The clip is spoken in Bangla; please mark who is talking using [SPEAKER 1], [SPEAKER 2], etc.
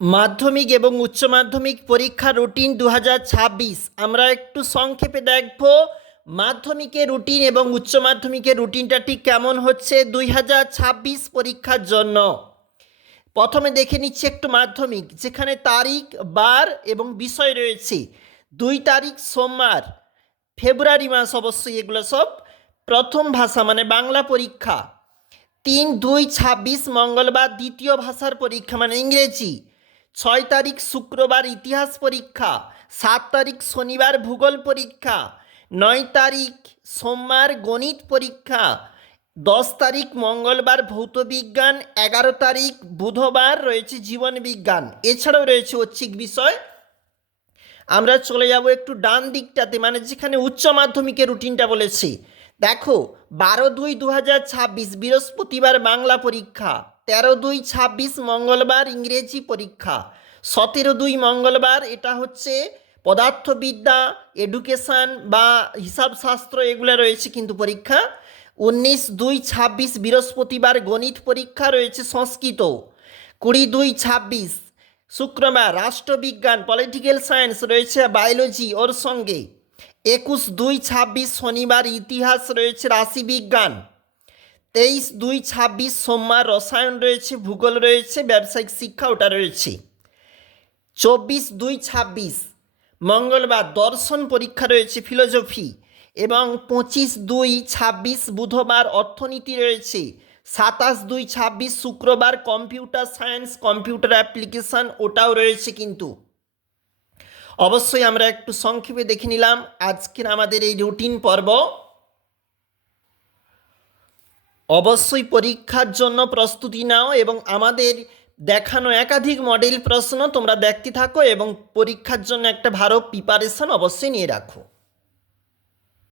[SPEAKER 1] মাধ্যমিক এবং উচ্চ মাধ্যমিক পরীক্ষা রুটিন দু হাজার ছাব্বিশ। আমরা একটু সংক্ষেপে দেখব মাধ্যমিকের রুটিন এবং উচ্চ মাধ্যমিকের রুটিনটা ঠিক কেমন হচ্ছে দুই হাজার ছাব্বিশ পরীক্ষার জন্য। প্রথমে দেখে নিচ্ছি একটু মাধ্যমিক, যেখানে তারিখ, বার এবং বিষয় রয়েছে। দুই তারিখ সোমবার, ফেব্রুয়ারি মাস অবশ্যই এগুলো সব প্রথম ভাষা মানে বাংলা পরীক্ষা। তিন দুই ছাব্বিশ মঙ্গলবার দ্বিতীয় ভাষার পরীক্ষা মানে ইংরেজি। ছয় তারিখ শুক্রবার ইতিহাস পরীক্ষা, সাত তারিখ শনিবার ভূগোল পরীক্ষা, নয় তারিখ সোমবার গণিত পরীক্ষা, দশ তারিখ মঙ্গলবার ভৌতবিজ্ঞান এগারো তারিখ বুধবার রয়েছে জীবন বিজ্ঞান। এছাড়াও রয়েছে ঐচ্ছিক বিষয়। আমরা চলে যাব একটু ডান দিকটাতে মানে যেখানে উচ্চ মাধ্যমিকের রুটিনটা বলেছি। দেখো, বারো দুই দু হাজার ছাব্বিশ বৃহস্পতিবার বাংলা পরীক্ষা। তেরো দুই ছাব্বিশ মঙ্গলবার ইংরেজি পরীক্ষা। সতেরো দুই মঙ্গলবার এটা হচ্ছে পদার্থবিদ্যা, এডুকেশান বা হিসাবশাস্ত্র এগুলো রয়েছে কিন্তু পরীক্ষা। উনিশ দুই ছাব্বিশ বৃহস্পতিবার গণিত পরীক্ষা রয়েছে সংস্কৃত। কুড়ি দুই ছাব্বিশ শুক্রবার রাষ্ট্রবিজ্ঞান, পলিটিক্যাল সায়েন্স রয়েছে বায়োলজি ওর সঙ্গে। একুশ দুই ছাব্বিশ শনিবার ইতিহাস রয়েছে রাশিবিজ্ঞান। তেইশ, দুই, ছাব্বিশ, সোমবার রসায়ন রয়েছে, ভূগোল রয়েছে, ব্যবসায়িক শিক্ষা ওটা রয়েছে। চব্বিশ, দুই, ছাব্বিশ, মঙ্গলবার দর্শন পরীক্ষা রয়েছে, ফিলোজফি, এবং পঁচিশ, দুই, ছাব্বিশ, বুধবার অর্থনীতি রয়েছে, সাতাশ, দুই, ছাব্বিশ, শুক্রবার কম্পিউটার সায়েন্স, কম্পিউটার অ্যাপ্লিকেশান ওটাও রয়েছে কিন্তু। অবশ্যই আমরা একটু সংক্ষেপে দেখে নিলাম, আজকের আমাদের এই রুটিন পর্ব। অবশ্যই পরীক্ষার জন্য প্রস্তুতি নাও এবং আমাদের দেখানো একাধিক মডেল প্রশ্ন তোমরা দেখতে থাকো এবং পরীক্ষার জন্য একটা ভালো প্রিপারেশন অবশ্যই নিয়ে রাখো।